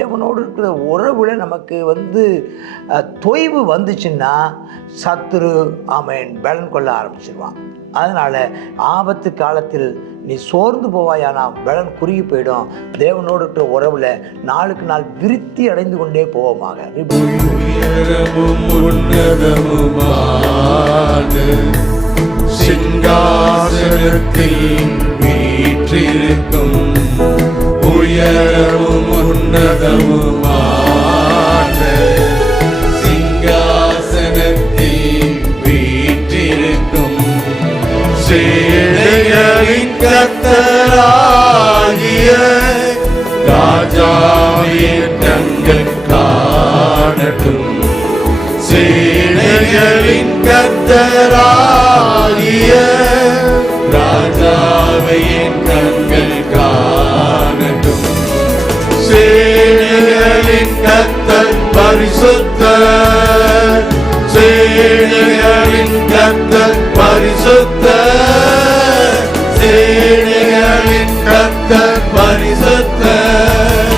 தேவனோடு இருக்கிற உறவுல நமக்கு தொய்வு வந்துச்சுன்னா சத்துரு பலன் கொள்ள ஆரம்பிச்சிருவான். அதனால் ஆபத்து காலத்தில் நீ சோர்ந்து போவாயானா பலன் குறுகி போயிடும். தேவனோடு இருக்கிற உறவுல நாளுக்கு நாள் விருத்தி அடைந்து கொண்டே போவோமாக. சிங்காசனத்தில் வீற்றிருக்கும் உயரமும் உன்னதமுமான சிங்காசனத்தில் வீற்றிருக்கும் சேனைகளின் கர்த்தராகிய ராஜாவின் கண்கள் காணட்டும். சேனைகளின் கர்த்தராகிய ராஜாவின் கண்கள் காணட்டும். சேனைகளின் கர்த்தர் பரிசுத்தர், சேனைகளின் கர்த்தர் பரிசுத்தர், சேனைகளின் கர்த்தர் பரிசுத்தர்,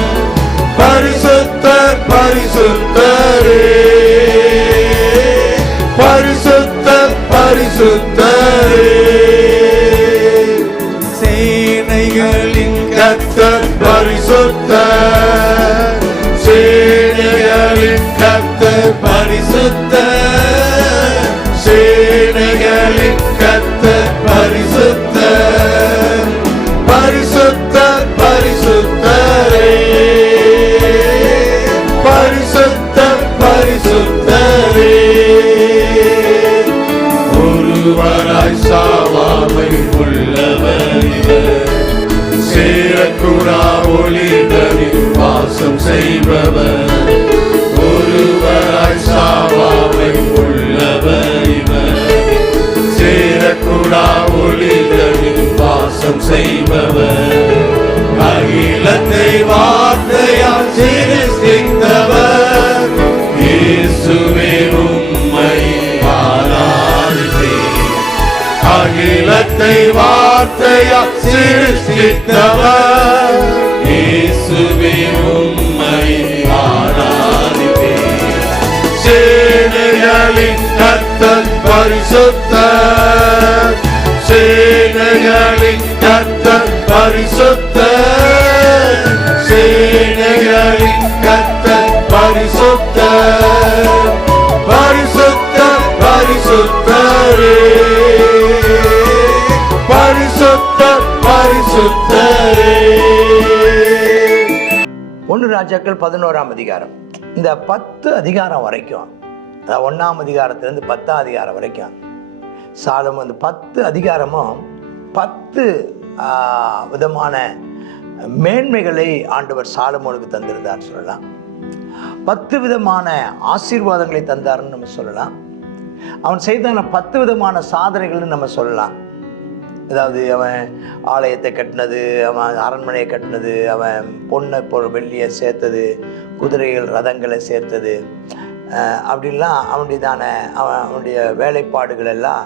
பரிசுத்தர் பரிசுத்தரே, பரிசுத்தர் பரிசுத்தரே. சேனைகளின் கர்த்தர் பரிசுத்தர், சேனைகளின் கர்த்தர் பரிசுத்தர், சேனைகளின் கர்த்தர் பரிசுத்தர், பரிசுத்தர் பரிசுத்தரே, பரிசுத்தர் பரிசுத்தரே. ஒருவராய் சாவாமை உள்ளவர் இவர், சேரக்கூடா ஒளிதனில் வாசம் செய்பவர். ஒருவராய் சாவாமை உள்ளவர் இவர், சேரக்கூடா ஒளிதனில் வாசம் செய்பவர். அகிலத்தை வார்த்தையால் சிருஷ்டித்தவர், இயேசுவே உம்மை ஆராதிப்பேன். அகிலத்தை வார்த்தையால் சிருஷ்டித்தவர், இயேசுவே உம்மை ஆராதிப்பேன். சேனைகளின் கர்த்தர் பரிசுத்தர், சேனைகளின் கர்த்தர் பரிசுத்தர், சேனைகளின் கர்த்தர் பரிசுத்தர், பரிசுத்தர் பரிசுத்தரே, பரிசுத்தர் பரிசுத்தரே. 1 ராஜாக்கள் 11ஆம் அதிகாரம். இந்த 10 அதிகாரம் வரைக்கும், அதாவது 1ஆம் அதிகாரத்திலேருந்து 10ஆம் அதிகாரம் வரைக்கும் சாலமோன் அந்த 10 அதிகாரமும் 10 விதமான மேன்மைகளை ஆண்டவர் சாலமோனுக்கு தந்திருந்தார் சொல்லலாம். 10 விதமான ஆசீர்வாதங்களை தந்தார்னு நம்ம சொல்லலாம். அவன் செய்தான 10 விதமான சாதனைகள்னு நம்ம சொல்லலாம். அதாவது அவன் ஆலயத்தை கட்டினது, அவன் அரண்மனையை கட்டினது, அவன் பொண்ணை வெள்ளியை சேர்த்தது, குதிரைகள் ரதங்களை சேர்த்தது, அப்படின்லாம் அவனுடைய வேலைப்பாடுகள் எல்லாம்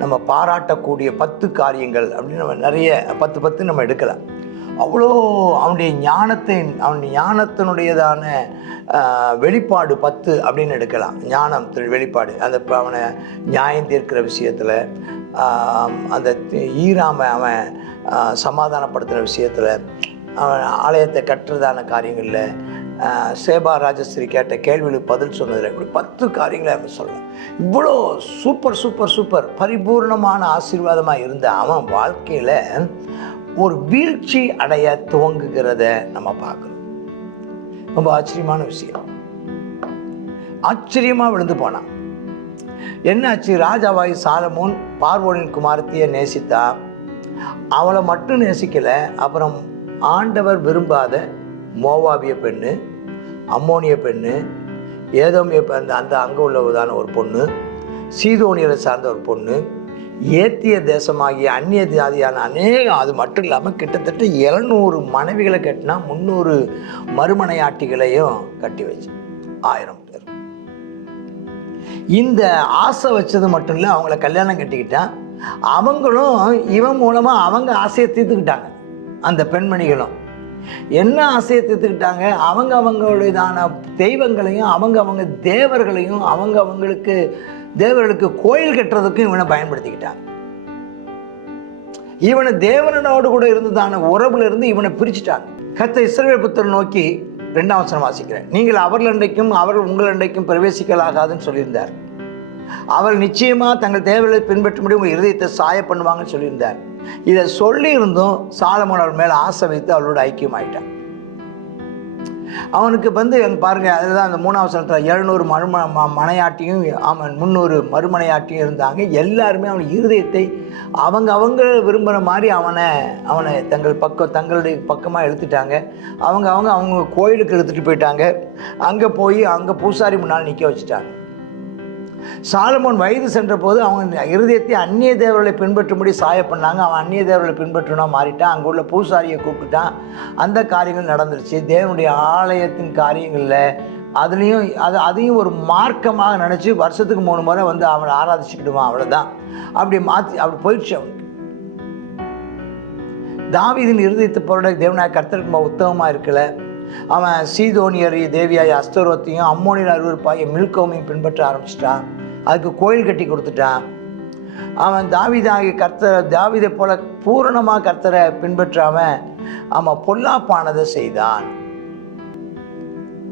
நம்ம பாராட்டக்கூடிய 10 காரியங்கள் அப்படின்னு நம்ம நிறைய 10 நம்ம எடுக்கலாம். அவ்வளோ அவனுடைய ஞானத்தினுடையதான வெளிப்பாடு 10 அப்படின்னு எடுக்கலாம். ஞானம் வெளிப்பாடு, அந்த அவனை நியாயம் தீர்க்கிற விஷயத்தில், அந்த ஈராமை அவன் சமாதானப்படுத்துகிற விஷயத்தில், அவன் ஆலயத்தை கட்டுறதான காரியங்களில், சேபா ராஜஸ்ரீ கேட்ட கேள்விகளுக்கு பதில் சொன்னதில், இப்படி 10 காரியங்களை அவன் சொல்லலாம். இவ்வளோ சூப்பர் சூப்பர் சூப்பர் பரிபூர்ணமான ஆசீர்வாதமாக இருந்த அவன் வாழ்க்கையில் ஒரு வீழ்ச்சி அடைய துவங்குகிறத நம்ம பார்க்குறோம். ரொம்ப ஆச்சரியமான விஷயம். ஆச்சரியமாக விழுந்து போனான். என்ன ஆச்சு? ராஜாவாகி சாலமோன் பார்வோனின் குமாரத்தியை நேசித்தா. அவளை மட்டும் நேசிக்கலை, அப்புறம் ஆண்டவர் விரும்பாத மோவாபிய பெண்ணு, அம்மோனிய பெண்ணு, ஏதோமிய அந்த அங்கே உள்ளதான ஒரு பொண்ணு, சீதோனியரை சார்ந்த ஒரு பொண்ணு, ஏத்திய தேசமாகிய அந்நிய ஜாதியான அநேகம், அது மட்டும் இல்லாமல் கிட்டத்தட்ட 700 மனைவிகளை கட்டினா 300 மறுமனையாட்டிகளையும் கட்டி வச்சு 1000 பேர். இந்த ஆசை வச்சது மட்டும் இல்லை, அவங்கள கல்யாணம் கட்டிக்கிட்டான். அவங்களும் இவன் மூலமாக அவங்க ஆசையை தீர்த்துக்கிட்டாங்க. அந்த பெண்மணிகளும் என்ன ஆசையை தீர்த்துக்கிட்டாங்க? அவங்களுடையதான தெய்வங்களையும் அவங்க தேவர்களையும் அவங்களுக்கு தேவர்களுக்கு கோயில் கட்டுறதுக்கும் இவனை பயன்படுத்திக்கிட்டாங்க. இவனை தேவனோடு கூட இருந்ததான உறவுல இருந்து இவனை பிரிச்சுட்டாங்க. கர்த்தர் இஸ்ரவேல் புத்திரரை நோக்கி 2ஆம் வசனம் வாசிக்கிறேன். நீங்கள் அவர்கள் அண்டைக்கும் அவர்கள் உங்கள் அண்டைக்கும் பிரவேசிக்கலாகாதுன்னு சொல்லியிருந்தார். அவர்கள் நிச்சயமா தங்கள் தேவைகளை பின்பற்றும்படி உங்கள் இருதயத்தை சாய பண்ணுவாங்கன்னு சொல்லியிருந்தார். இதை சொல்லி இருந்தும் சாலமோன் அவர் மேல ஆசை வைத்து அவளோட ஐக்கியமாயிட்டான். அவனுக்கு அங்கே பாருங்க, அதுதான் அந்த 3ஆம் வசனத்தில் 700 மனையாட்டியும் 300 மறுமனையாட்டியும் இருந்தாங்க. எல்லாருமே அவன் இருதயத்தை அவங்க விரும்புகிற மாதிரி அவனை தங்களுடைய பக்கமாக எடுத்துட்டாங்க. அவங்க கோயிலுக்கு எடுத்துகிட்டு போயிட்டாங்க. அங்கே பூசாரி முன்னால் நிற்க வச்சுட்டாங்க. சாலமோன் வயது சென்ற போது அவங்க இருதயத்தை அந்நிய தேவர்களை பின்பற்றும்படி சாய பண்ணாங்க. அவன் அந்நிய தேவர்களை பின்பற்றினா மாறிட்டான். அங்கே உள்ள பூசாரியை கூப்பிட்டுட்டான். அந்த காரியங்கள் நடந்துருச்சு. தேவனுடைய ஆலயத்தின் காரியங்களில் அதையும் ஒரு மார்க்கமாக நினச்சி வருஷத்துக்கு 3 முறை அவனை ஆராதிச்சுக்கிடுவான். அவ்வளோதான். அப்படி போயிடுச்சு அவனுக்கு. தாவீதின் இருதயத்தை பொருட தேவனாய கர்த்தருக்கு உத்தமமாக இருக்கல. அவன் சீதோனியர் தேவியாய் அஸ்தரோத்தையும் அம்மோனியர் அருவருப்பாய மில்கோமையும் பின்பற்ற ஆரம்பிச்சிட்டான். அதுக்கு கோயில் கட்டி கொடுத்துட்டான். அவன் தாவீதை போல பூரணமாக கர்த்தரை பின்பற்றாமல் அவன் பொல்லாப்பானதை செய்தான்.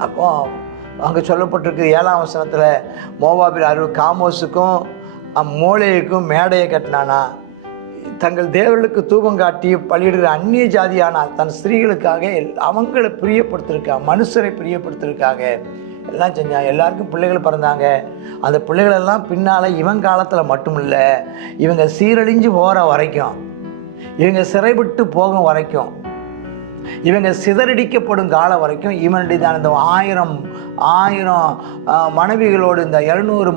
அப்போ அங்கே சொல்லப்பட்டிருக்கு 7ஆம் வசனத்தில் மோவாபில் காமோஸுக்கும் மோளேயுக்கும் மேடையை கட்டினானா. தங்கள் தேவர்களுக்கு தூபம் காட்டி பலியிடுகிற அந்நிய ஜாதியான தன் ஸ்திரீகளுக்காக அவங்களை பிரியப்படுத்திருக்காங்க, மனுஷரை பிரியப்படுத்திருக்காங்க. எல்லாம் செஞ்சாங்க. எல்லாருக்கும் பிள்ளைகள் பிறந்தாங்க. அந்த பிள்ளைகளெல்லாம் பின்னால் இவன் காலத்தில் மட்டும் இல்லை, இவங்க சீரழிஞ்சு போகிற வரைக்கும், இவங்க சிறைவிட்டு போகும் வரைக்கும், இவங்க சிதறடிக்கப்படும் காலம் வரைக்கும் இவனுடைய தான் இந்த 1000 மனைவிகளோடு இந்த 700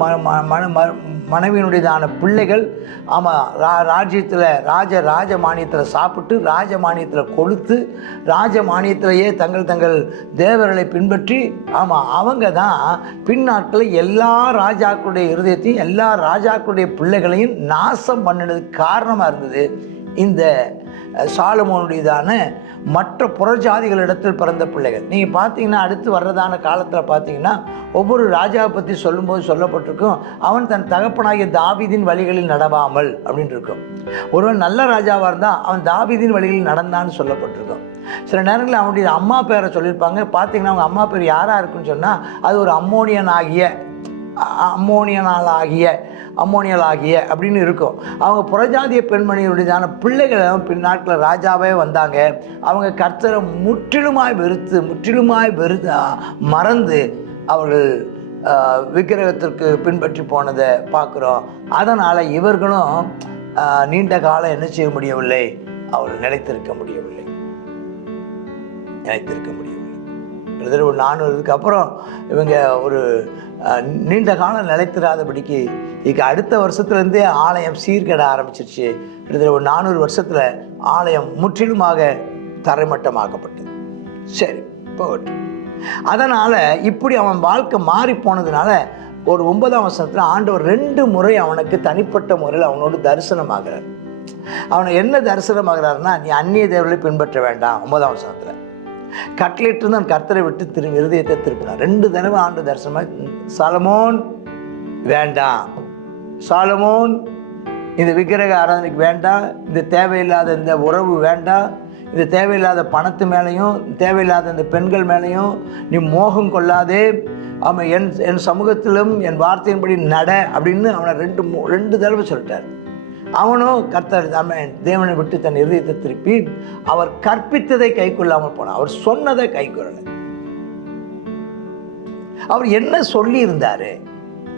மனைவியினுடையதான பிள்ளைகள் ராஜ்யத்தில் ராஜமானியத்தில் சாப்பிட்டு ராஜமானியத்தில் கொளுத்து ராஜமானியத்திலேயே தங்கள் தேவர்களை பின்பற்றி அவங்க தான் பின்னாட்களில் எல்லா ராஜாக்களுடைய இருதயத்தையும் எல்லா ராஜாக்களுடைய பிள்ளைகளையும் நாசம் பண்ணினதுக்கு காரணமாக இருந்தது இந்த சாலமோனுடையதான மற்ற புறஜாதிகளிடத்தில் பிறந்த பிள்ளைகள். நீங்கள் பார்த்தீங்கன்னா அடுத்து வர்றதான காலத்தில் பார்த்தீங்கன்னா ஒவ்வொரு ராஜாவை பற்றி சொல்லும்போது சொல்லப்பட்டிருக்கும், அவன் தன் தகப்பனாகிய தாவீதின் வழிகளில் நடவாமல் அப்படின்னு இருக்கும். ஒருவன் நல்ல ராஜாவாக இருந்தால் அவன் தாவீதின் வழிகளில் நடந்தான்னு சொல்லப்பட்டிருக்கும். சில நேரங்களில் அவனுடைய அம்மா பேரை சொல்லியிருப்பாங்க. பார்த்தீங்கன்னா அவங்க அம்மா பேர் யாராக இருக்குன்னு சொன்னால் அது ஒரு அம்மோனியலாகிய அப்படின்னு இருக்கும். அவங்க புறஜாதிய பெண்மணியுடையதான பிள்ளைகள் பின்னாட்களில் ராஜாவே வந்தாங்க. அவங்க கர்த்தரை முற்றிலுமாய் மறந்து அவர்கள் விக்கிரகத்திற்கு பின்பற்றி போனதை பார்க்குறோம். அதனால் இவர்களும் நீண்ட காலம் என்ன செய்ய முடியவில்லை, அவர்கள் நிலைத்திருக்க முடியவில்லை. கிட்டத்தட்ட ஒரு 400 அப்புறம் இவங்க ஒரு நீண்ட காலம் நிலைத்திராதபடிக்கு அடுத்த வருஷத்துலேருந்தே ஆலயம் சீர்கேட ஆரம்பிச்சிருச்சு. கிட்டத்தட்ட ஒரு 400 வருஷத்தில் ஆலயம் முற்றிலுமாக தரைமட்டமாக்கப்பட்டது. சரி, போகட்டும். அதனால் இப்படி அவன் வாழ்க்கை மாறி போனதுனால ஒரு 9ஆம் வசனத்தில் ஆண்டவர் 2 முறை அவனுக்கு தனிப்பட்ட முறையில் அவனோடு தரிசனமாகிறார். அவனை என்ன தரிசனமாகிறாருன்னா, நீ அந்நிய தேவர்களை பின்பற்ற வேண்டாம். 9ஆம் வசனத்தில் கட்டளையிட்டு தான் கர்த்தரை விட்டு இருதயத்தை திருப்பினார். 2 தடவை ஆண்டு தரிசனமாக, சாலமோன் வேண்டாம், சாலமோன் இந்த விக்கிரக ஆராதனைக்கு வேண்டாம், இந்த தேவையில்லாத இந்த உறவு வேண்டாம், இந்த தேவையில்லாத பணத்து மேலேயும் தேவையில்லாத இந்த பெண்கள் மேலேயும் நீ மோகம் கொள்ளாதே, அவன் என் சமூகத்திலும் என் வார்த்தையின்படி நட அப்படின்னு அவனை 2 தடவை சொல்லிட்டார். அவனும் கர்த்தர் தேவனை விட்டு தன் இருதயத்தை திருப்பி அவர் கற்பித்ததை கை கொள்ளாமல் போனான். அவர் சொன்னதை கை கொள்ளலை. அவர் என்ன சொல்லி இருந்தாரு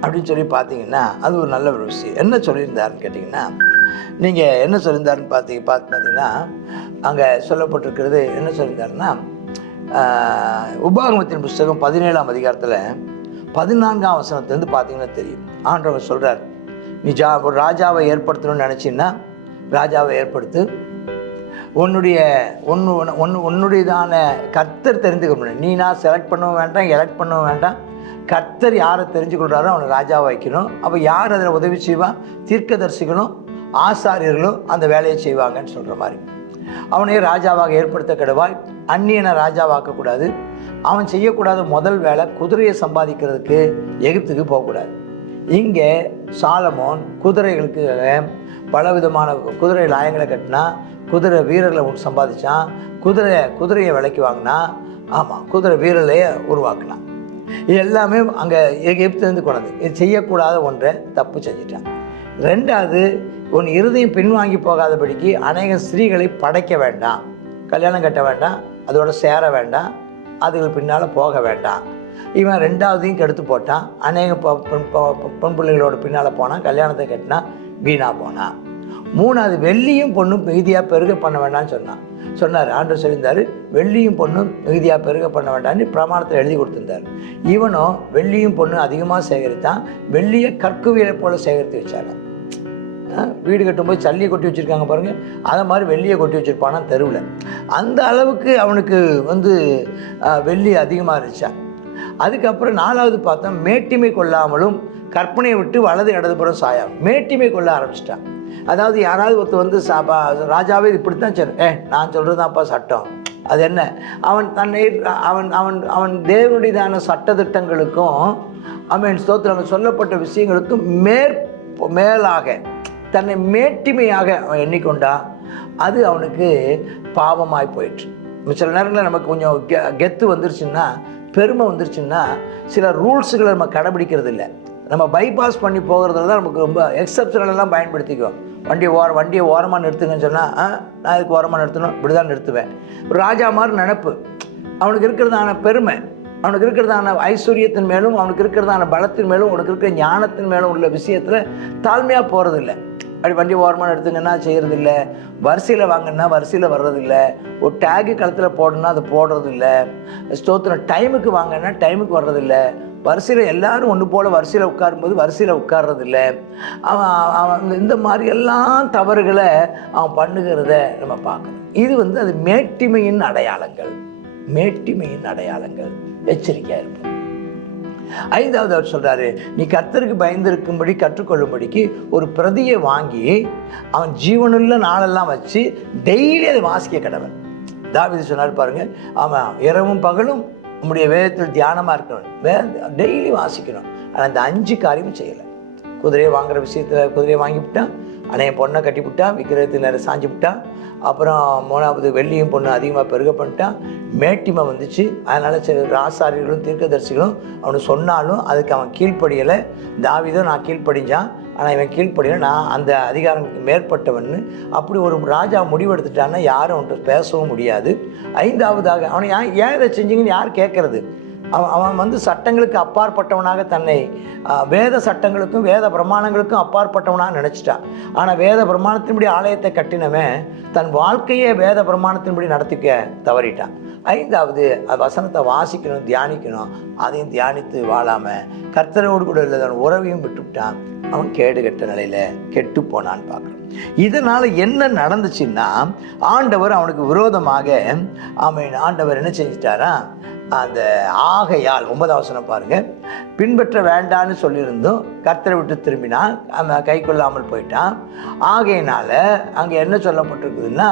அப்படின்னு சொல்லி பார்த்தீங்கன்னா அது ஒரு நல்ல ஒரு விஷயம். என்ன சொல்லியிருந்தாருன்னு கேட்டிங்கன்னா, நீங்கள் என்ன சொல்லியிருந்தாருன்னு பார்த்தீங்கன்னா அங்கே சொல்லப்பட்டிருக்கிறது என்ன சொல்லியிருந்தாருன்னா, உபாகமத்தின் புஸ்தகம் 17ஆம் அதிகாரத்தில் 14ஆம் வசனத்துலேருந்து பார்த்தீங்கன்னா தெரியும். ஆண்டவர் சொல்கிறார், நீ ஒரு ராஜாவை ஏற்படுத்தணும்னு நினச்சின்னா ராஜாவை ஏற்படுத்து. உன்னுடையதான கர்த்தர் தெரிந்துக்க முடியும். நீ நான் செலக்ட் பண்ணவும் வேண்டாம், எலெக்ட் பண்ணவும் வேண்டாம். கர்த்தர் யாரை தெரிஞ்சுக்கொள்கிறாரோ அவனை ராஜாவை வைக்கணும். அப்போ யார் அதில் உதவி செய்வான்? தீர்க்கதரிசிகளும் ஆசாரியர்களும் அந்த வேலையை செய்வாங்கன்னு சொல்கிற மாதிரி. அவனே ராஜாவாக ஏற்படுத்த கெடுவாய், அந்நியனை ராஜாவாக்கக்கூடாது. அவன் செய்யக்கூடாத முதல் வேலை குதிரையை சம்பாதிக்கிறதுக்கு எகிப்துக்கு போகக்கூடாது. இங்கே சாலமோன் குதிரைகளுக்கு பலவிதமான குதிரை லாயங்களை கட்டினா, குதிரை வீரர்களை சம்பாதிச்சான், குதிரையை விலைக்கு வாங்கினா, ஆமாம் குதிரை வீரர்களையே உருவாக்கினான். இது எல்லாமே அங்கே எகிப்துலேருந்து கொண்டது. இது செய்யக்கூடாத ஒன்றை தப்பு செஞ்சிட்டான். ரெண்டாவது, உன் இருதயம் பின்வாங்கி போகாதபடிக்கு அநேக ஸ்திரீகளை படைக்க வேண்டாம், கல்யாணம் கட்ட வேண்டாம், அதோட சேர வேண்டாம், அதுக்கு பின்னால் போக வேண்டாம். இவன் ரெண்டாவதையும் கெடுத்து போட்டான். அநேக பெண் பிள்ளைகளோட பின்னால் போனான், கல்யாணத்தை கட்டினா வீணாக போனான். மூணாவது, வெள்ளியும் பொண்ணும் மிகுதியாக பெருக பண்ண வேண்டாம்னு சொன்னார். ஆண்டவர் சொல்லியிருந்தார், வெள்ளியும் பொண்ணும் மிகுதியாக பெருக பண்ண வேண்டாம்னு பிரமாணத்தில் எழுதி கொடுத்துருந்தார். இவனும் வெள்ளியும் பொண்ணும் அதிகமாக சேகரித்தான். வெள்ளியை கற்குவியலை போல சேகரித்து வச்சாங்க. வீடு கட்டும்போது சல்லியை கொட்டி வச்சுருக்காங்க பாருங்கள், அதை மாதிரி வெள்ளியை கொட்டி வச்சுருப்பானா தெருவில். அந்த அளவுக்கு அவனுக்கு வெள்ளி அதிகமாக இருந்துச்சான். அதுக்கப்புறம் நாலாவது பார்த்தா, மேட்டிமை கொள்ளாமலும் கற்பனையை விட்டு வலது இடதுபுறம் சாயம். மேட்டிமை கொள்ள ஆரம்பிச்சிட்டான். அதாவது யாராவது ஒருத்தர் ராஜாவே இப்படித்தான் சரி, நான் சொல்கிறதாப்பா சட்டம், அது என்ன, அவன் தன்னை அவன் தேவனுடையதான சட்டத்திட்டங்களுக்கும் ஸ்தோத்திரம் சொல்லப்பட்ட விஷயங்களுக்கும் மேலாக தன்னை மேட்டிமையாக அவன் எண்ணிக்கொண்டா, அது அவனுக்கு பாவமாய் போயிடுச்சு. சில நேரங்களில் நமக்கு கொஞ்சம் கெத்து வந்துருச்சுன்னா, பெருமை வந்துருச்சுன்னா, சில ரூல்ஸுகளை நம்ம கடைபிடிக்கிறது இல்லை. நம்ம பைபாஸ் பண்ணி போகிறதுல தான் நமக்கு ரொம்ப எக்ஸப்ஷனெல்லாம் பயன்படுத்திக்குவோம். வண்டியை ஓரமாக நிறுத்துங்கன்னு சொன்னால், நான் இதுக்கு ஓரமாக நிறுத்தணும், இப்படி தான் நிறுத்துவேன். ராஜா மாதிரி நினப்பு, அவனுக்கு இருக்கிறதான பெருமை, அவனுக்கு இருக்கிறதான ஐஸ்வர்யத்தின் மேலும், அவனுக்கு இருக்கிறதான பலத்தின் மேலும், அவனுக்கு இருக்கிற ஞானத்தின் மேலும் உள்ள விஷயத்தில் தாழ்மையாக போகிறதில்லை. அப்படி வண்டி ஓரமாக எடுத்துங்கன்னா செய்கிறதில்ல, வரிசையில் வாங்கினா வரிசையில் வர்றதில்லை, ஒரு டேகு கழுத்தில் போடணுன்னா அது போடுறதில்லை, ஸ்தோத்திரம் டைமுக்கு வாங்கினா டைமுக்கு வர்றதில்லை, வரிசையில் எல்லோரும் ஒன்று போல் வரிசையில் உட்காரும்போது வரிசையில் உட்கார்றதில்லை. அவன் இந்த மாதிரி எல்லாம் தவறுகளை அவன் பண்ணுகிறத நம்ம பார்க்கணும். இது அது மேட்டிமையின் அடையாளங்கள், மேட்டிமையின் அடையாளங்கள். எச்சரிக்கையாக இருப்போம். ஐந்தாவது அவர் சொல்கிறாரு, நீ கர்த்தருக்கு பயந்திருக்கும்படி கற்றுக்கொள்ளும்படிக்கு ஒரு பிரதியை வாங்கி அவன் ஜீவனுள்ள நாளெல்லாம் வச்சு டெய்லி அதை வாசிக்க கடவன். தாவீது சொன்னார் பாருங்க, ஆமாம், இரவும் பகலும் நம்முடைய வேதத்தில் தியானமாக இருக்கணும், டெய்லி வாசிக்கணும். ஆனால் இந்த 5 காரியமும் செய்யலை. குதிரையை வாங்குகிற விஷயத்தில் குதிரையை வாங்கிவிட்டான், அணைய பொண்ணை கட்டிவிட்டான், விக்கிரகத்தில் நேரம் சாஞ்சி விட்டான். அப்புறம் 3வது, வெள்ளியும் பொண்ணு அதிகமாக பெருக பண்ணிட்டான். மேட்டிமை வந்துச்சு. அதனால் சில ஆசாரியர்களும் தீர்க்கதரிசிகளும் அவனுக்கு சொன்னாலும் அதுக்கு அவன் கீழ்ப்படியலை. தாவீதும் நான் கீழ்ப்படிஞ்சான், ஆனால் இவன் கீழ்ப்படியலை, நான் அந்த அதிகாரத்துக்கு மேற்பட்டவன்னு அப்படி ஒரு ராஜா முடிவெடுத்துட்டான்னா யாரும் அவன்கிட்ட பேசவும் முடியாது. 5வதாக, அவனை ஏன் இதை செஞ்சீங்கன்னு யார் கேட்கறது? அவன் சட்டங்களுக்கு அப்பாற்பட்டவனாக தன்னை வேத சட்டங்களுக்கும் வேத பிரமாணங்களுக்கும் அப்பாற்பட்டவனாக நினச்சிட்டான். ஆனால் வேத பிரமாணத்தின்படி ஆலயத்தை கட்டினவன் தன் வாழ்க்கையே வேத பிரமாணத்தின்படி நடத்திக்க தவறிட்டான். 5வது, வசனத்தை வாசிக்கணும், தியானிக்கணும், அதையும் தியானித்து வாழாமல் கர்த்தரோடு கூட இல்லை உறவையும் விட்டுவிட்டான். அவன் கேடுகட்ட நிலையில் கெட்டு போனான்னு பார்க்குறோம். இதனால் என்ன நடந்துச்சுன்னா, ஆண்டவர் அவனுக்கு விரோதமாக ஆண்டவர் என்ன செஞ்சிட்டாரா, அந்த ஆகையால் 9வது வசனம் பாருங்க, பின்பற்ற வேண்டான்னு சொல்லியிருந்தோம், கர்த்தரை விட்டு திரும்பினான், அவன் கை கொள்ளாமல் போயிட்டான். ஆகையினால அங்கே என்ன சொல்லப்பட்டிருக்குதுன்னா,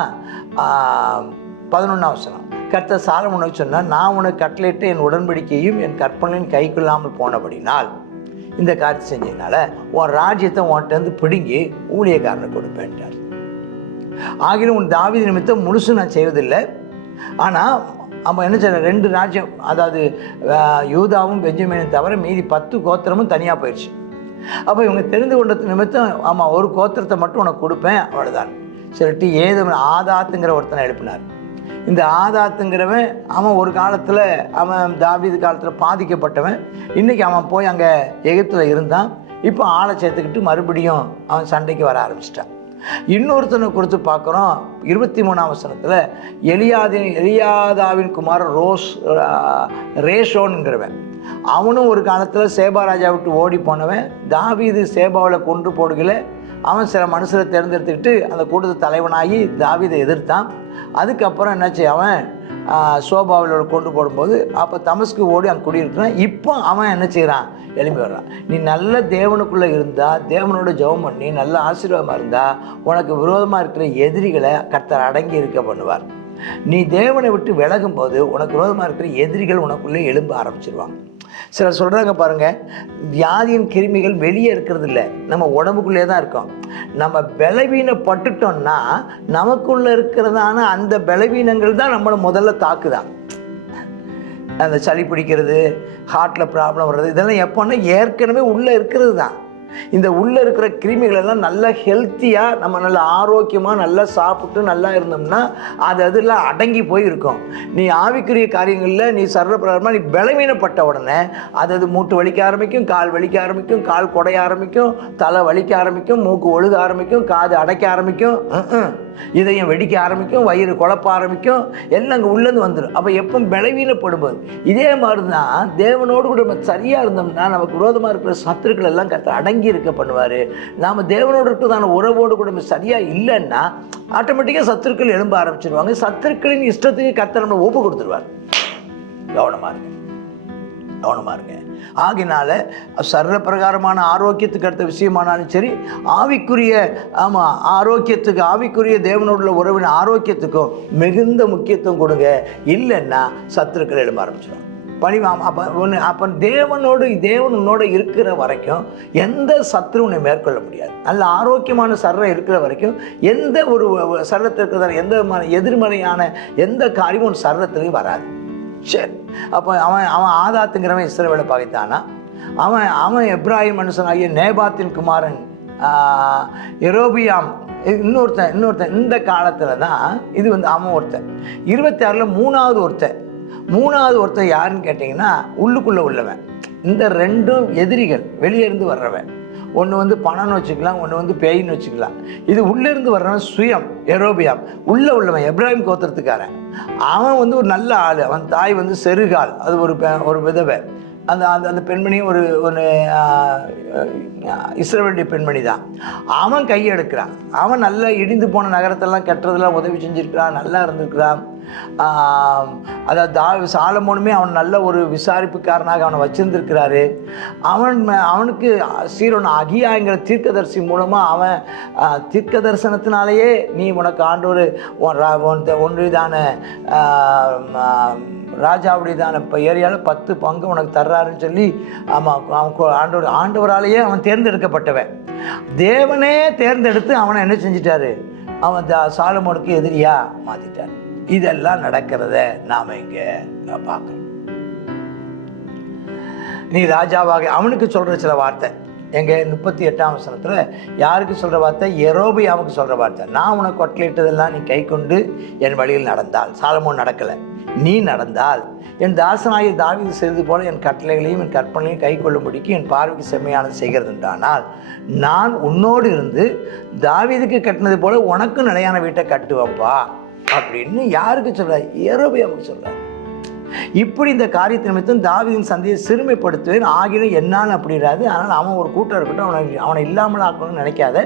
11வது வசனம், கர்த்தர் சாலமோனுக்கு சொன்னால், நான் உனக்கு கட்டளையிட்ட என் உடன்படிக்கையும் என் கற்பனையும் கை கொள்ளாமல் போனபடினால், இந்த காரியத்தை செஞ்சதுனால உன் ராஜ்யத்தை உன்கிட்ட பிடுங்கி ஊழியக்காரனை கொடுப்பேன்ட்டார். ஆகிலும் உன் தாவீது நிமித்தம் முழுசும் நான் செய்வதில்லை. ஆனால் அவன் என்ன செய்ய, 2 ராஜ்யம், அதாவது யூதாவும் பெஞ்சமினும் தவிர மீதி 10 கோத்திரமும் தனியாக போயிடுச்சு. அப்போ இவங்க தெரிந்து கொண்டது நிமித்தம், ஆமாம், ஒரு கோத்திரத்தை மட்டும் உனக்கு கொடுப்பேன், அவ்வளோதான் சொல்லிட்டு ஆதாத்துங்கிற ஒருத்தனை எழுப்பினார். இந்த ஆதாத்துங்கிறவன் அவன் ஒரு காலத்தில் அவன் தாவீது காலத்தில் பாதிக்கப்பட்டவன். இன்றைக்கி அவன் போய் அங்கே எகிப்தில் இருந்தான். இப்போ ஆளை சேர்த்துக்கிட்டு மறுபடியும் அவன் சண்டைக்கு வர ஆரம்பிச்சிட்டான். இன்னொருத்தனை கொடுத்து பார்க்குறோம், 23ஆம் வசனத்தில், எலியாதாவின் குமாரன் ரேஷோன்கிறவன். அவனும் ஒரு காலத்தில் சேபா ராஜா விட்டு ஓடி போனவன். தாவீது சேபாவில் கொன்று போடுகல அவன் சில மனுஷரை தேர்ந்தெடுத்துக்கிட்டு அந்த கூட்டத்து தலைவனாகி தாவீதை எதிர்த்தான். அதுக்கப்புறம் என்னாச்சு, அவன் சோபாவில் கொண்டு போடும்போது அப்போ தமஸ்கு ஓடி அங்கே குடியிருக்கிறான். இப்போ அவன் என்ன செய்கிறான்? எழும்பி வர்றான். நீ நல்ல தேவனுக்குள்ளே இருந்தால், தேவனோட ஜெபம் பண்ணி நல்ல ஆசீர்வாதமாக இருந்தால், உனக்கு விரோதமாக இருக்கிற எதிரிகளை கர்த்தர் அடங்கி இருக்க பண்ணுவார். நீ தேவனை விட்டு விலகும் போது உனக்கு விரோதமாக இருக்கிற எதிரிகள் உனக்குள்ளே எழும்ப ஆரம்பிச்சிருவாங்க. சிலர் சொல்கிறாங்க பாருங்கள், வியாதியின் கிருமிகள் வெளியே இருக்கிறது இல்லை, நம்ம உடம்புக்குள்ளே தான் இருக்கோம். நம்ம பலவீனப்பட்டுட்டோம்னா நமக்குள்ளே இருக்கிறதான அந்த பலவீனங்கள் தான் நம்மளை முதல்ல தாக்குதான். அந்த சளி பிடிக்கிறது, ஹார்ட்டில் ப்ராப்ளம் வர்றது, இதெல்லாம் எப்போன்னா ஏற்கனவே உள்ளே இருக்கிறது தான். இந்த உள்ளே இருக்கிற கிருமிகளெல்லாம் நல்லா ஹெல்த்தியாக நம்ம நல்லா ஆரோக்கியமாக நல்லா சாப்பிட்டு நல்லா இருந்தோம்னா அதெல்லாம் அடங்கி போய் இருக்கும். நீ ஆவிக்குரிய காரியங்களில் நீ சர்வப்பிரகாரமாக நீ பலவீனப்பட்ட உடனே அது மூட்டு வலிக்க ஆரம்பிக்கும், கால் வலிக்க ஆரம்பிக்கும், கால் குடைய ஆரம்பிக்கும், தலை வலிக்க ஆரம்பிக்கும், மூக்கு ஒழுக ஆரம்பிக்கும், காது அடைக்க ஆரம்பிக்கும், இதயம் வெடிக்க ஆரம்பிக்கும், வயிறு குழப்ப ஆரம்பிக்கும், எல்லாம் அங்கே உள்ளேருந்து வந்துடும். அப்போ எப்போ பலவீனப்படும்போது இதே மாதிரி தான் தேவனோடு கூட நம்ம சரியாக இருந்தோம்னா நமக்கு விரோதமாக இருக்கிற சத்துருக்கள் எல்லாம் கற்று அடங்கி இருக்க பண்ணுவார். நாம் தேவனோடு இருக்கிறதான உறவோடு கூட நம்ம சரியாக இல்லைன்னா ஆட்டோமேட்டிக்காக சத்துருக்கள் எழும்ப ஆரம்பிச்சிருவாங்க. சத்துருக்களின் இஷ்டத்துக்கு கர்த்தர் நம்மளை ஒப்பு கொடுத்துருவார். கவனமாக இருங்க, கவனமாக இருங்க. ஆகினால சர்வப்பிரகாரமான ஆரோக்கியத்துக்கு அடுத்த விஷயமானாலும் சரி, ஆவிக்குரிய ஆரோக்கியத்துக்கு, ஆவிக்குரிய தேவனோட உறவின் ஆரோக்கியத்துக்கும் மிகுந்த முக்கியத்துவம் கொடுங்க. இல்லைன்னா சத்துருக்கள் எழும்ப ஆரம்பிச்சிடும். அப்போ தேவன் உன்னோட இருக்கிற வரைக்கும் எந்த சத்துரு உன்னை மேற்கொள்ள முடியாது. நல்ல ஆரோக்கியமான சர்ரம் இருக்கிற வரைக்கும் எந்த ஒரு சர்ரத்தில் இருக்கிற எந்த எதிர்மறையான எந்த காரியமும் சர்ரத்துலையும் வராது. சரி, அப்போ அவன் ஆதாத்துங்கிறவன் இஸ்ரவேலை பகைத்தானா? அவன் எப்ராஹிம் மனுஷனாகிய நேபாத்தின் குமாரன் யெரொபெயாம் இன்னொருத்தன் இந்த காலத்தில் தான் இது அவன் ஒருத்தன். 26 மூணாவது ஒருத்தன் யாருன்னு கேட்டிங்கன்னா உள்ளுக்குள்ளே உள்ளவன். இந்த ரெண்டும் எதிரிகள், வெளியே இருந்து வர்றவன். ஒன்று பணம்னு வச்சுக்கலாம், ஒன்று பேயின்னு வச்சுக்கலாம். இது உள்ளேருந்து வர்றவன் சுயம் யெரொபெயாம், உள்ளவன் எப்ராஹிம் கோத்திரத்துக்காரன். அவன் ஒரு நல்ல ஆள். அவன் தாய் செருகால், அது ஒரு விதவை. அந்த பெண்மணியும் ஒரு இஸ்ரவேலுடைய பெண்மணி தான். அவன் கையெடுக்கிறான். அவன் நல்லா இடிந்து போன நகரத்தெல்லாம் கட்டுறதெல்லாம் உதவி செஞ்சுருக்கிறான், நல்லா இருந்திருக்கிறான். அதாவது சாலமோனுமே அவன் நல்ல ஒரு விசாரிப்புக்காரனாக அவனை வச்சிருந்திருக்கிறாரு. அவனுக்கு சீரோன் அகியாங்கிற தீர்க்கதரிசி மூலமாக அவன் தீர்க்க தரிசனத்தினாலேயே நீ உனக்கு ஆண்டவர் ஒன்றுதான ராஜாவுடையதான இப்போ ஏரியாவில் 10 பங்கு உனக்கு தர்றாருன்னு சொல்லி அவன் ஆண்டவராலேயே அவன் தேர்ந்தெடுக்கப்பட்டவன். தேவனே தேர்ந்தெடுத்து அவனை என்ன செஞ்சிட்டாரு? அவன் சாலமோனுக்கு எதிரியாக மாற்றிட்டார். இதெல்லாம் நடக்கிறத நாம் இங்கே பார்க்குறோம். நீ ராஜாவாக அவனுக்கு சொல்கிற சில வார்த்தை எங்கள் 38ஆம் வசனத்தில் யாருக்கு சொல்கிற வார்த்தை? யெரொபெயாமுக்கு சொல்கிற வார்த்தை. நான் உனக்கு கொட்டளையிட்டதெல்லாம் நீ கை கொண்டு என் வழியில் நடந்தால், சாலமோன் நடக்கலை, நீ நடந்தால் என் தாசனாகிய தாவீது செய்தது போல என் கட்டளைகளையும் என் கற்பனையும் கை கொள்ளும்படிக்கு என் பார்வைக்கு செம்மையானது செய்கிறது என்றானால் நான் உன்னோடு இருந்து தாவீதுக்கு கட்டினது போல உனக்கும் நிலையான வீட்டை கட்டுவேன்ப்பா அப்படின்னு யாருக்கு சொல்கிறார்? யெரொபெயாமுக்கு சொல்கிறார். இப்படி இந்த காரியத்தை நிமித்தம் தாவீதின் சந்தையை சிறுமைப்படுத்துவேன் ஆகிலும் என்னான்னு அப்படிறாது. அதனால் அவன் ஒரு கூட்டம் இருக்கட்டும், அவனை இல்லாமல் ஆக்கணும்னு நினைக்காத.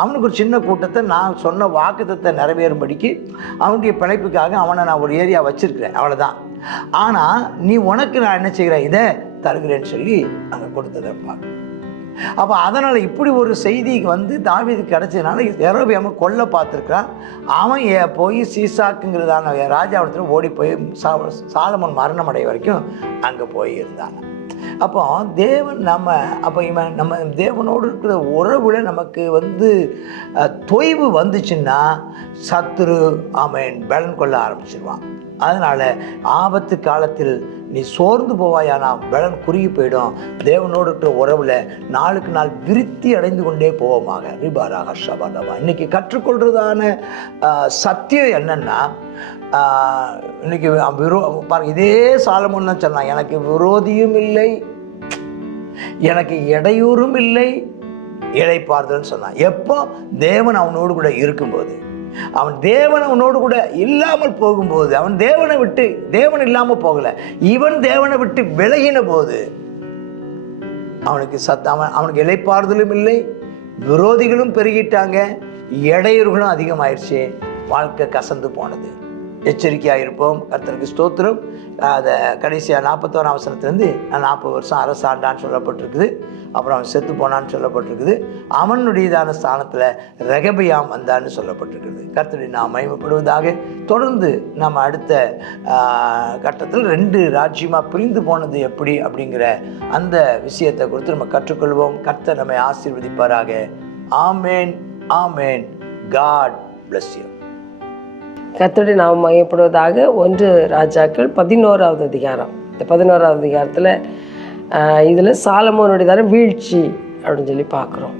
அவனுக்கு ஒரு சின்ன கூட்டத்தை நான் சொன்ன வாக்குத்தத்தை நிறைவேறும்படிக்கு அவனுடைய பிழைப்புக்காக அவனை நான் ஒரு ஏரியா வச்சுருக்கிறேன், அவ்வளோதான். ஆனால் நீ உனக்கு நான் என்ன செய்கிறேன், இதை தருகிறேன்னு சொல்லி அங்கே கொடுத்ததை பார்க்க. அப்போ அதனால் இப்படி ஒரு செய்திக்கு தாவீதுக்கு கிடச்சதுனால யெரொபெயாமை கொல்ல பார்த்துருக்கிறான். அவன் போய் சீசாக்குங்கிறதான ராஜாவிடத்தில் ஓடி போய் சாலமோன் மரணம் அடைய வரைக்கும் அங்கே போய் இருந்தாங்க. அப்போ தேவன் நம்ம தேவனோடு இருக்கிற உறவுல நமக்கு தொய்வு வந்துச்சுன்னா சத்துரு பலன் கொள்ள ஆரம்பிச்சிருவான். அதனால் ஆபத்து காலத்தில் நீ சோர்ந்து போவாயானா பலன் குறுகி போயிடும். தேவனோடு இருக்கிற உறவில் நாளுக்கு நாள் விருத்தி அடைந்து கொண்டே போவோமாக. ரிபாராக ஷபாதவா. இன்னைக்கு கற்றுக்கொள்றதான சத்தியம் என்னன்னா, இன்னைக்கு பாருங்க, இதே சாலமோன் தான் சொன்னான், எனக்கு விரோதியும் இல்லை, எனக்கு இடையூறும் இல்லை, இளைப்பாறுதல்னு சொன்னான். எப்போ? தேவன் அவனோடு கூட இருக்கும்போது. அவன் தேவன் அவனோடு கூட இல்லாமல் போகும்போது, அவன் தேவனை விட்டு, தேவன் இல்லாமல் போகல, இவன் தேவனை விட்டு விலகின போது அவனுக்கு அவனுக்கு இளைப்பாறுதலும் இல்லை, விரோதிகளும் பெருகிட்டாங்க, இடையூறுகளும் அதிகமாயிடுச்சு, வாழ்க்கை கசந்து போனது. எச்சரிக்கையாக இருப்போம். கர்த்தருக்கு ஸ்தோத்திரம். அதை கடைசியாக 41ஆம் வசனத்துலேருந்து 40 வருஷம் அரசாண்டான்னு சொல்லப்பட்டிருக்குது. அப்புறம் அவன் செத்து போனான்னு சொல்லப்பட்டிருக்குது. அவனுடையதான ஸ்தானத்தில் ரெகபியாம் வந்தான்னு சொல்லப்பட்டிருக்குது. கர்த்தருடைய நாம் மகிமைப்படுவதாக. தொடர்ந்து நம்ம அடுத்த கட்டத்தில் 2 ராஜ்யமாக பிரிந்து போனது எப்படி அப்படிங்கிற அந்த விஷயத்தை குறித்து நம்ம கற்றுக்கொள்வோம். கர்த்தர் நம்மை ஆசீர்வதிப்பாராக. ஆமேன், ஆமேன். God bless you. கர்த்தருடைய நாமம் மகிமைப்படுவதாக. 1 ராஜாக்கள் 11வது அதிகாரம். இந்த 11வது அதிகாரத்தில் இதில் சாலமோனுடையதான வீழ்ச்சி அப்படின்னு சொல்லி பார்க்குறோம்.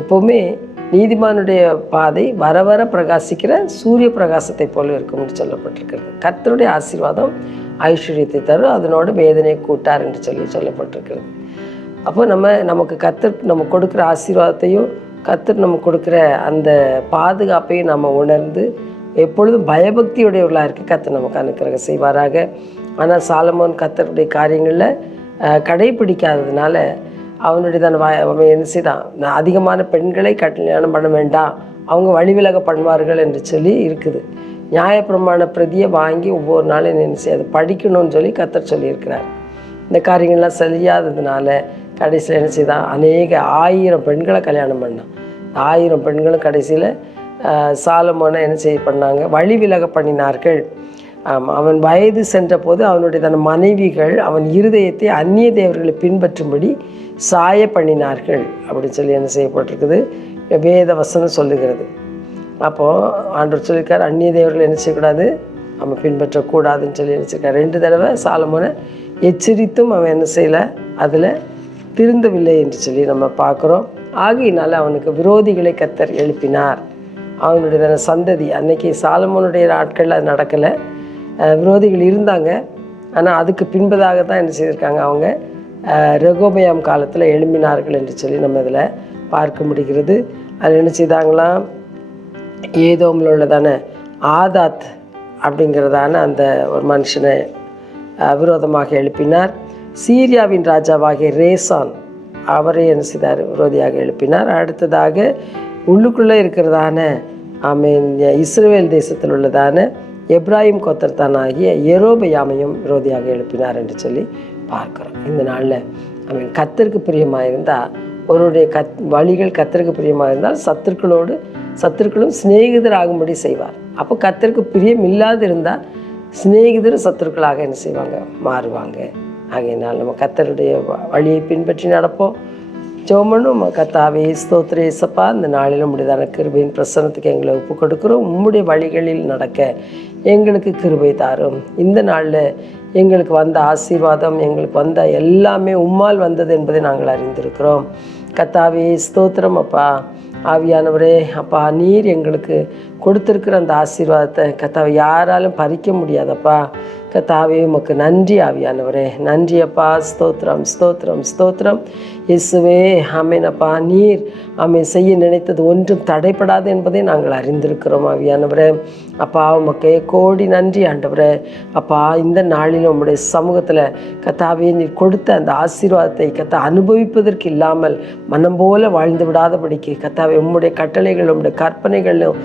எப்போவுமே நீதிமானுடைய பாதை வர வர பிரகாசிக்கிற சூரிய பிரகாசத்தை போல இருக்கும்னு சொல்லப்பட்டிருக்கிறது. கர்த்தருடைய ஆசீர்வாதம் ஐஸ்வர்யத்தை தரும், அதனோட வேதனையை கூட்டார் என்று சொல்லப்பட்டிருக்கிறது. அப்போ நமக்கு கர்த்தர் நம்ம கொடுக்குற ஆசீர்வாதத்தையும் கர்த்தர் நம்ம கொடுக்குற அந்த பாதுகாப்பையும் நம்ம உணர்ந்து எப்பொழுதும் பயபக்தியுடையவர்களாக இருக்க கர்த்தர் நமக்கு அனுக்கிரகம் செய்வாராக. ஆனால் சாலமோன் கர்த்தருடைய காரியங்களில் கடைபிடிக்காததுனால அவனுடைய அவன் என்ன செய்தான், நான் அதிகமான பெண்களை கல்யாணம் பண்ண வேண்டாம், அவங்க வழிவிலக பண்ணுவார்கள் என்று சொல்லி இருக்குது. நியாயப்பிரமாண பிரதியை வாங்கி ஒவ்வொரு நாளும் என்ன செய்யாது படிக்கணும்னு சொல்லி கர்த்தர் சொல்லியிருக்கிறார். இந்த காரியங்கள்லாம் செய்யாததுனால கடைசியில் என்ன செய்தான், அநேக 1000 பெண்களை கல்யாணம் பண்ணான். 1000 பெண்களும் கடைசியில் சாலமோனை என்ன பண்ணாங்க, வழி விலக பண்ணினார்கள். அவன் வயது சென்ற போது அவனுடைய மனைவிகள் அவன் இருதயத்தை அந்நிய தேவர்களை பின்பற்றும்படி சாய பண்ணினார்கள் அப்படின்னு சொல்லி என்ன செய்யப்பட்டிருக்குது, வேத வசனம் சொல்லுகிறது. அப்போது ஆண்டவர் சொல்லியிருக்கார், அந்நிய தேவர்கள் என்ன செய்யக்கூடாது, அவன் பின்பற்றக்கூடாதுன்னு சொல்லி என்ன செய்யிருக்கார். 2 தடவை சாலமோனை எச்சரித்தும் அவன் என்ன செய்யலை, அதில் திருந்தவில்லை என்று சொல்லி நம்ம பார்க்குறோம். ஆகையினால அவனுக்கு விரோதிகளை கர்த்தர் எழுப்பினார். அவனுடைய சந்ததி அன்னைக்கு சாலமோனுடைய நாட்களில் அது நடக்கலை, விரோதிகள் இருந்தாங்க. ஆனால் அதுக்கு பின்பதாக தான் என்ன செய்திருக்காங்க, அவங்க ரெகோபயாம் காலத்தில் எழும்பினார்கள் என்று சொல்லி நம்ம இதில் பார்க்க முடிகிறது. அதில் என்ன செய்தாங்களாம், ஏதோமில் உள்ளதான ஆதாத் அப்படிங்கிறதான அந்த ஒரு மனுஷனை விரோதமாக எழுப்பினார். சீரியாவின் ராஜாவாகிய ரேசான் அவரை என்ன செய்தார், விரோதியாக எழுப்பினார். அடுத்ததாக உள்ளுக்குள்ளே இருக்கிறதான இஸ்ரவேல் தேசத்தில் உள்ளதான எப்ராஹிம் கோத்திரத்தானாகிய யெரொபெயாமையும் விரோதியாக எழுப்பினார் என்று சொல்லி பார்க்குறோம். இந்த நாளில் கர்த்தருக்கு பிரியமாக இருந்தால், ஒருவருடைய வழிகள் கர்த்தருக்கு பிரியமாக இருந்தால் சத்துருக்களும் சிநேகிதராகும்படி செய்வார். அப்போ கர்த்தருக்கு பிரியம் இல்லாது இருந்தால் சிநேகிதர் சத்துருக்களாக என்ன செய்வாங்க, மாறுவாங்க. ஆகையினால் நம்ம கர்த்தருடைய வழியை பின்பற்றி நடப்போம். ஜெபம். கர்த்தாவே ஸ்தோத்திர இயேசப்பா, இந்த நாளிலும் முடிதான கிருபையின் பிரசன்னத்துக்கு எங்களை ஒப்பு கொடுக்குறோம். உம்முடைய வழிகளில் நடக்க எங்களுக்கு கிருபை தாரும். இந்த நாளில் எங்களுக்கு வந்த ஆசீர்வாதம், எங்களுக்கு வந்த எல்லாமே உம்மால் வந்தது என்பதை நாங்கள் அறிந்திருக்கிறோம். கர்த்தாவே ஸ்தோத்திரம் அப்பா. ஆவியானவரே அப்பா, நீர் எங்களுக்கு கொடுத்துருக்கிற அந்த ஆசீர்வாதத்தை கர்த்தாவை யாராலும் பறிக்க முடியாதப்பா. கர்த்தாவே உமக்கு நன்றி ஆவியானவரே, நன்றி அப்பா. ஸ்தோத்திரம் ஸ்தோத்திரம் ஸ்தோத்திரம் இயேசுவே. ஆமேனப்பா, நீர் செய்ய நினைத்தது ஒன்றும் தடைப்படாது என்பதை நாங்கள் அறிந்திருக்கிறோம் ஆவியானவரே. அப்பா உமக்கே கோடி நன்றி ஆண்டவரே. அப்பா, இந்த நாளில் உம்முடைய சமூகத்தில் கர்த்தாவே நீர் கொடுத்த அந்த ஆசீர்வாதத்தை அனுபவிப்பதற்கு இல்லாமல் மனம் போல வாழ்ந்து விடாதபடிக்கு கர்த்தாவே உம்முடைய கட்டளைகள் உம்முடைய கற்பனைகளும்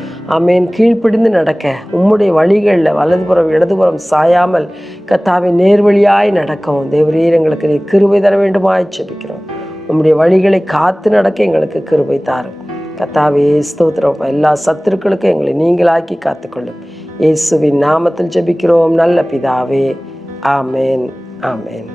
கீழ்ப்பிடிந்து நடக்க உம்முடைய வழிகளில் வலதுபுறம் இடதுபுறம் சாயாமல் கர்த்தாவே நேர்வழியாய் நடக்கவும் தேவரீர் எங்களுக்கு நீ கிருபை தர வேண்டுமாய் ஜெபிக்கிறோம். உம்முடைய வழிகளை காத்து நடக்க எங்களுக்கு கிருபை தாரும் கர்த்தாவே. ஸ்தோத்திரம். எல்லா சத்துருக்களுக்கும் எங்களை நீங்களாக்கி காத்துக்கொள்ளும். இயேசுவின் நாமத்தில் ஜெபிக்கிறோம் நல்ல பிதாவே. ஆமேன், ஆமேன்.